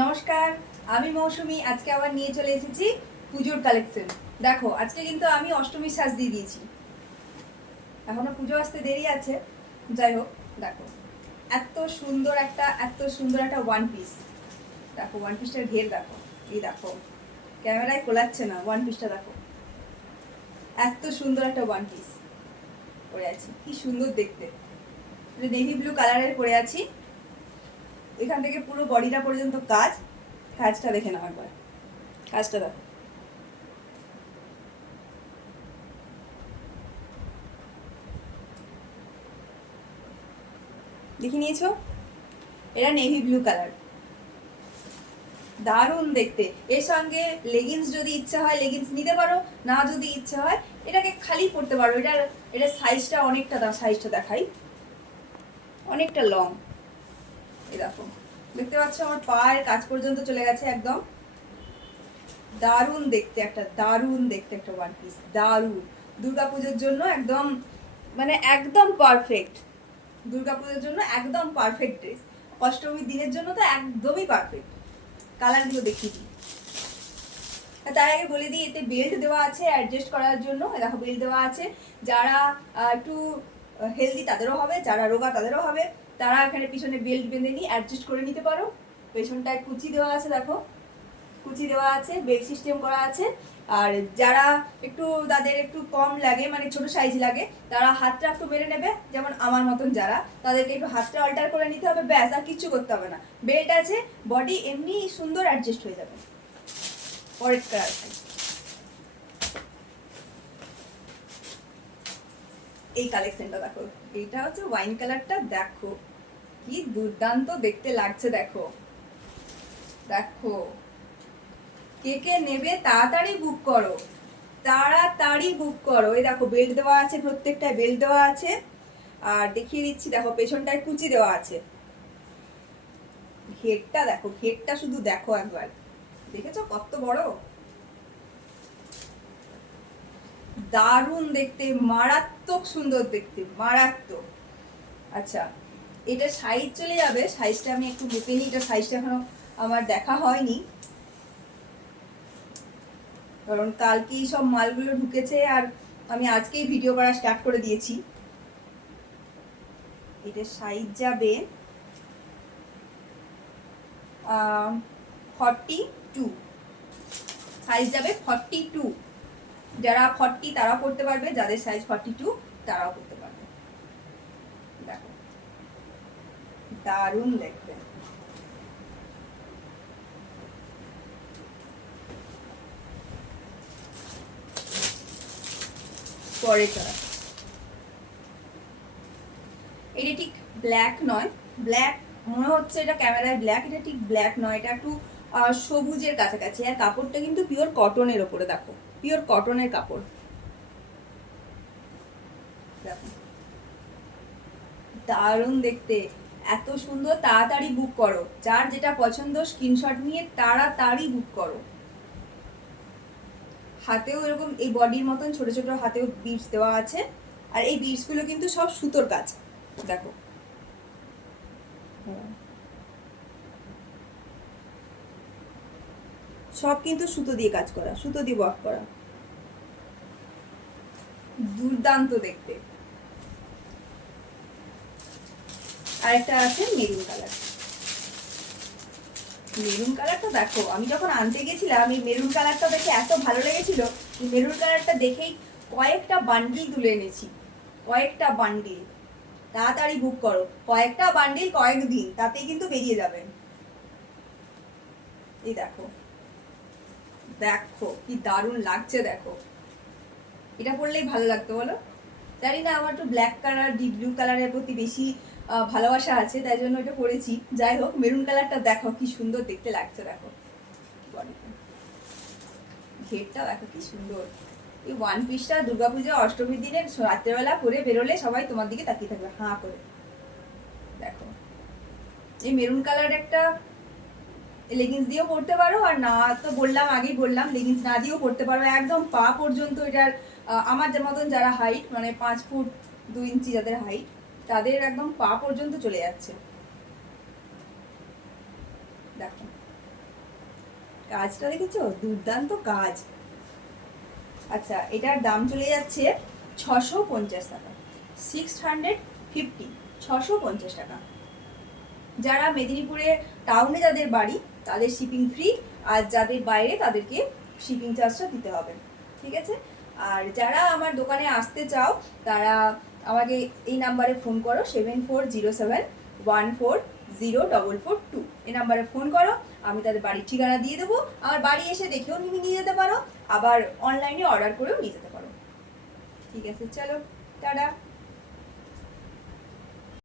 নমস্কার, আমি মৌসুমি। আজকে আবার নিয়ে চলে এসেছি পুজোর কালেকশন। দেখো, আজকে কিন্তু আমি অষ্টমীর সাজ দিয়ে দিয়েছি। এখনো পুজো আসতে দেরি আছে, যাই হোক। দেখো, এত সুন্দর একটা ওয়ান পিস। দেখো, ওয়ান পিসটার ঘের দেখো। এই দেখো, ক্যামেরায় খোলাচ্ছে না। ওয়ান পিসটা দেখো, এত সুন্দর একটা ওয়ান পিস পরে আছি। কি সুন্দর দেখতে। নেভি ব্লু কালারের পরে আছি। এখান থেকে পুরো বডিটা পর্যন্ত কাজটা দেখে নাও একবার। কাজটা দেখো, দেখে নিয়েছো? এটা নেভি ব্লু কালার, দারুণ দেখতে। এর সঙ্গে লেগিংস যদি ইচ্ছে হয় লেগিংস নিতে পারো, না যদি ইচ্ছে হয় এটাকে খালি পরতে পারো। এটা সাইজটা অনেকটা, সাইজটা দেখাই, অনেকটা লং। এই দেখো, দেখতে পাচ্ছ আমার পায়ের কাছ পর্যন্ত চলে গেছে একদম। দারুণ দেখতে একটা ওয়ান পিস, দারুণ। দুর্গাপুজোর জন্য একদম, মানে একদম পারফেক্ট। দুর্গাপুজোর জন্য একদম পারফেক্ট ড্রেস। অষ্টমীর দিনের জন্য তো একদমই পারফেক্ট। কালারগুলো দেখিয়ে দিই। তার আগে বলে দিই, এতে বেল্ট দেওয়া আছে অ্যাডজাস্ট করার জন্য। দেখো, বেল্ট দেওয়া আছে। যারা একটু হেলদি তাদেরও হবে, যারা রোগা তাদেরও হবে। তারা এখানে পিছনে বেল্ট বেঁধে নিয়ে অ্যাডজাস্ট করে নিতে পারো। পেছনটায় কুচি দেওয়া আছে, দেখো কুচি দেওয়া আছে, বেল্ট সিস্টেম করা আছে। আর যারা তাদের একটু কম লাগে, মানে ছোট সাইজ লাগে, তারা হাতটা একটু মেরে নেবে। যেমন আমার মতন যারা, তাদেরকে একটু হাতটা অল্টার করে নিতে হবে, ব্যাস। আর কিচ্ছু করতে হবে না। বেল্ট আছে, বডি এমনি সুন্দর অ্যাডজাস্ট হয়ে যাবে। পরের কালার, এই কালেকশনটা দেখো। এইটা হচ্ছে ওয়াইন কালারটা। দেখো কি দুর্দান্ত দেখতে লাগছে। দেখো দেখো, কে কে নেবে তাড়াতাড়ি বুক করো, তাড়াতাড়ি বুক করো। এই দেখো, বেল্ট দেওয়া আছে, প্রত্যেকটায় বেল্ট দেওয়া আছে। আর দেখিয়ে দিচ্ছি, দেখো পেছনটায় কুচি দেওয়া আছে। ঘেরটা দেখো, ঘেরটা শুধু দেখো একবার। দেখেছো কত বড়? দারুণ দেখতে, মারাত্মক সুন্দর দেখতে, মারাত্মক। আচ্ছা, এটা সাইজ চলে যাবে। সাইজটা আমি একটু মেপে নিই। এটা সাইজটা এখনো আমার দেখা হয়নি, কারণ কালকেই সব মালগুলো ঢুকেছে আর আমি আজকেই ভিডিও করা স্টার্ট করে দিয়েছি। এটা সাইজ যাবে 42। সাইজ যাবে 42। যারা 40 তারাও করতে পারবে, যাদের সাইজ 42 তারাও করতে পারবে। দেখো, দারুণ দেখতে। পরে চলা, এটা ঠিক ব্ল্যাক নয়। ব্ল্যাক মনে হচ্ছে, এটা ক্যামেরায় ব্ল্যাক, এটা ঠিক ব্ল্যাক নয়। এটা একটু সবুজের কাছাকাছি। আর কাপড়টা কিন্তু পিওর কটনের ওপরে। দেখো, পিওর কটনের কাপড়। দেখো, দারুণ দেখতে, এত সুন্দর। তাড়াতাড়ি বুক করো, যার যেটা পছন্দ স্ক্রিনশট নিয়ে তাড়াতাড়ি বুক করো। হাতেও এরকম এই বডির মতন ছোট ছোট হাতেও বিটস দেওয়া আছে। আর এই বিটসগুলো কিন্তু সব সুতোর কাজ। দেখো, সব কিন্তু সুতো দিয়ে কাজ করা, সুতো দিয়ে ওয়ার্ক করা। দুর্দান্ত দেখতে। আর একটা আছে মেরুন কালার। মেরুন কালারটা দেখো, আমি যখন আনতে গেছিলাম এই মেরুন কালারটা দেখে এত ভালো লেগেছিল। মেরুন কালারটা দেখেই কয়েকটা বান্ডিল তুলে এনেছি, কয়েকটা বান্ডিল। তাড়াতাড়ি বুক করো, কয়েকটা বান্ডিল কয়েকদিন, তাতেই কিন্তু বেরিয়ে যাবে। এই দেখো, দেখো কি দারুণ লাগছে। দেখো, এটা পরলেই ভালো লাগতো বলো? জানি না, আমার একটু ব্ল্যাক কালার, ডিপ ব্লু কালারের প্রতি বেশি ভালোবাসা আছে, তাই জন্য এটা পরেছি। যাই হোক, মেরুন কালারটা দেখো কি সুন্দর দেখতে লাগছে। দেখো ঘেরটা দেখো কি সুন্দর। এই ওয়ান পিসটা দুর্গাপূজা অষ্টমীর দিনে রাত্রেবেলা পরে বেরোলে সবাই তোমার দিকে তাকিয়ে থাকবে হাঁ করে। দেখো, এই মেরুন কালার একটা লেগিংস দিয়েও পরতে পারো, আর না তো বললাম, আগেই বললাম, লেগিংস না দিয়েও পরতে পারো। একদম পা পর্যন্ত এটার, আমার মতন যারা হাইট, মানে 5 ফুট 2 ইঞ্চি যাদের হাইট, তাদের একদম পা পর্যন্ত চলে যাচ্ছে। দেখো, কাজটা দেখেছো, দুর্দান্ত কাজ। আচ্ছা, এটার দাম চলে যাচ্ছে 650 টাকা, 650, 650 টাকা। যারা মেদিনীপুরে টাউনে যাদের বাড়ি তাদের শিপিং ফ্রি, আর যাদের বাইরে তাদেরকে শিপিং চার্জটা দিতে হবে, ঠিক আছে? আর যারা আমার দোকানে আসতে চাও তারা আমাকে এই নাম্বারে ফোন করো, 7407140442, এই নাম্বারে ফোন করো, আমি তাদের বাড়ির ঠিকানা দিয়ে দেবো। আমার বাড়ি এসে দেখেও তুমি নিয়ে যেতে পারো, আবার অনলাইনে অর্ডার করেও নিয়ে যেতে পারো। ঠিক আছে, চলো, টাটা।